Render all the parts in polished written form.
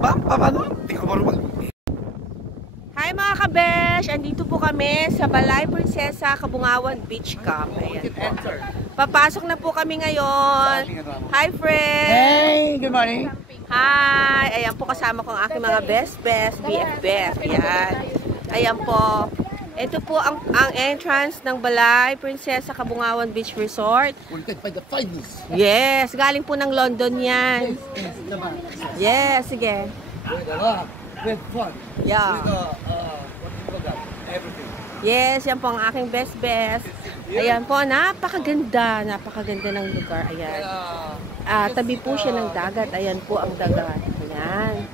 Hi mga kabesh! Andito po kami sa Balay Prinsesa, Kabungawan Beach Camp. Ayan po. Papasok na po kami ngayon. Hi friend! Hey! Good morning! Hi! Ayan po kasama ko ang aking mga best BFF. Ayan. Ayan po. Ito po ang entrance ng Balay Prinsesa, Kabungawan Beach Resort. Wanted by the finest. Yes! Galing po ng London yan. Yes! Sige. With fun. Yeah. With what do you call that? Everything. Yes, yan po ang aking best. Ayan po, napakaganda ng lugar. Ayan. Tabi po siya ng dagat. Ayan po ang dagat. Ayan.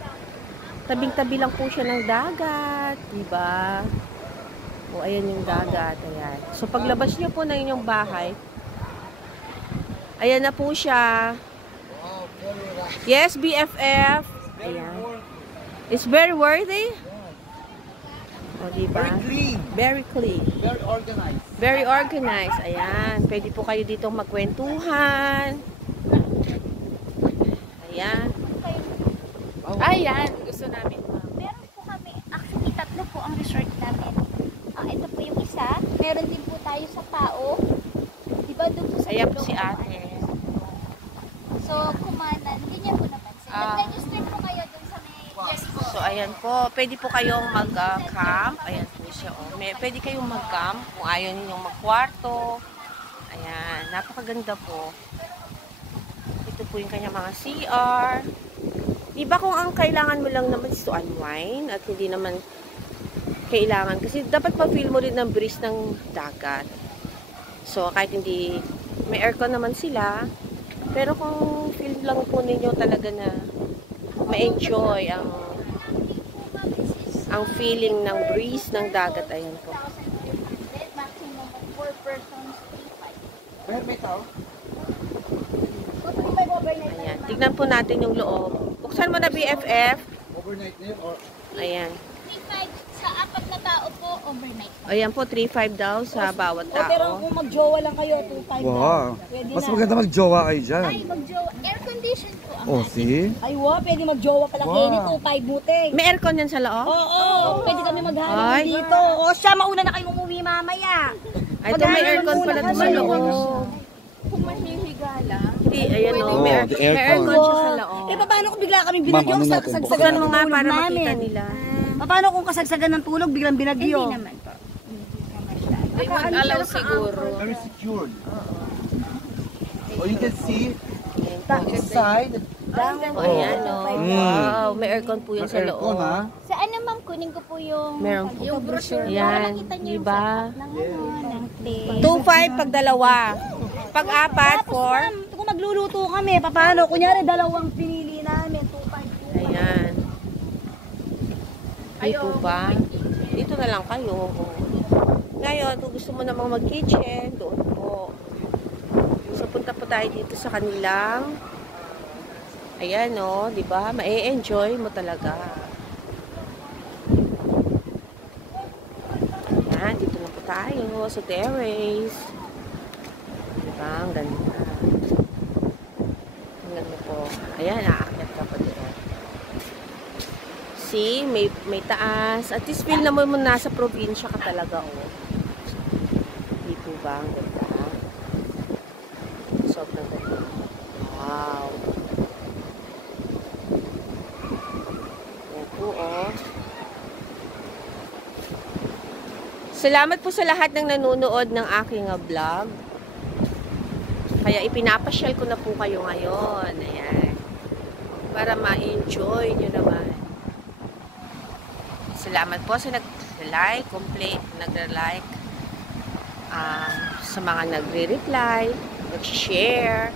Tabing-tabi lang po siya ng dagat. Diba? O, ayan yung dagat. Ayan. So, paglabas niyo po ng inyong bahay, ayan na po siya. Yes, BFF. Ayan. It's very worthy. O, diba? Very clean. Very clean. Very organized. Very organized. Ayan. Pwede po kayo dito magkwentuhan. Ayan. Ayan. Gusto namin. Meron po kami, actually tatlo po ang resort namin. Ito po yung isa. Meron din po tayo sa Tao. Diba doon po sa Ayan po Tulog si naman. ate. So, Kumanan, hindi niya po napansin. Nag-register po kayo doon sa may... Yes po. So, ayan po. Pwede po kayong mag-camp. Ayan po siya. Pwede kayong mag-camp kung ayaw ninyong mag-kwarto. Ayan. Napakaganda po. Ito po yung kanyang mga CR. Diba kung ang kailangan mo lang naman is to unwind at hindi naman kailangan. Kasi dapat ma-feel mo rin ng breeze ng dagat. So, kahit hindi may aircon naman sila. Pero kung feel lang po ninyo talaga na ma-enjoy ang feeling ng breeze ng dagat, ayan po. Maximum of 4 persons, 3-5. Where may tao? Ayan. Tignan po natin yung loob. Buksan mo na BFF. Overnight na yun or... Ayan. 3-5 sa 4 na tao po, overnight. Ayan po, 3.5 daw sa bawat Pero tao. kung mag-jowa lang kayo, 2.5 Wow. Pwede Mas na. maganda mag-jowa kayo dyan. Ay, mag-jowa. Air condition po ang Oh, ating. see? Ay, wow, pwede mag-jowa pala kayo ni 2.5 buting. May aircon yan sa loob? Oo, pwede kami Ay. maghanap dito. O siya, mauna na kayo umuwi mamaya. Ay, ito may aircon pala doon sa loob. Kung mahihiga lang. Hindi, ayan o. Oh, May the aircon aircon. siya sa loob. Eh, paano kung bigla kami binagyo Ma'am, ano sa natin? kasagsagan Buksan ng mo nga tulog para makita namin? nila. Paano kung kasagsagan ng tulog, biglang binagyo? Hindi naman po. They would allow siguro. Very secured. Oh, you can see inside. O, ayan o. Wow, may aircon po yun sa Aircon, loob. ha? Sa ano ma'am, kunin ko po yung... Meron po. Yung brochure. Yan, Para makita niyo yung diba? setup ng ano, ng place. 2.5 pag dalawa. Pag apat, Tapos 4. ma'am, kung magluluto kami, paano? Kunyari, dalawang pinili namin, 2.5. Ayan. Dito ba? Dito na lang kayo. Ngayon, kung gusto mo namang mag-kitchen, doon po. So, punta po tayo dito sa kanilang. Ayan, o. Diba? Ma-enjoy mo talaga. Ayan, dito na po tayo sa terrace. Diba? Ang ganda. Tingnan mo po. Ayan, aakyat ka pa doon. See, may taas. At least feel naman mo nasa probinsya ka talaga, oh. Dito ba? Ang ganda. Sobrang ganda. Wow. Ayan po, oh. Salamat po sa lahat ng nanonood ng aking vlog. Kaya ipinapasyal ko na po kayo ngayon. Ayan. Para ma-enjoy nyo naman. Salamat po sa nag-like, nag-like, sa mga nagre-reply, nag-share.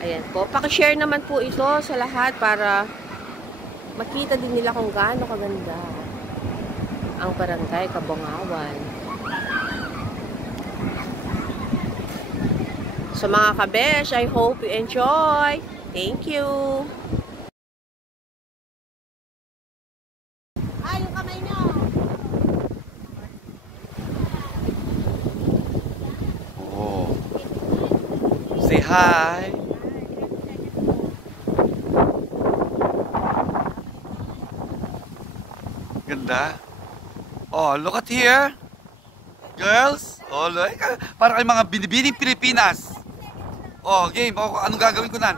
Ayan po. Paki-share naman po ito sa lahat para makita din nila kung gaano kaganda ang barangay Kabungawan. So mga kabesh, I hope you enjoy. Thank you. Yung kamay nyo. Oh. Say hi. Ganda. Oh, look at here. Girls. Oh, look. Para kay mga binibining Pilipinas. Oh, game. Oh, anong gagawin ko nan?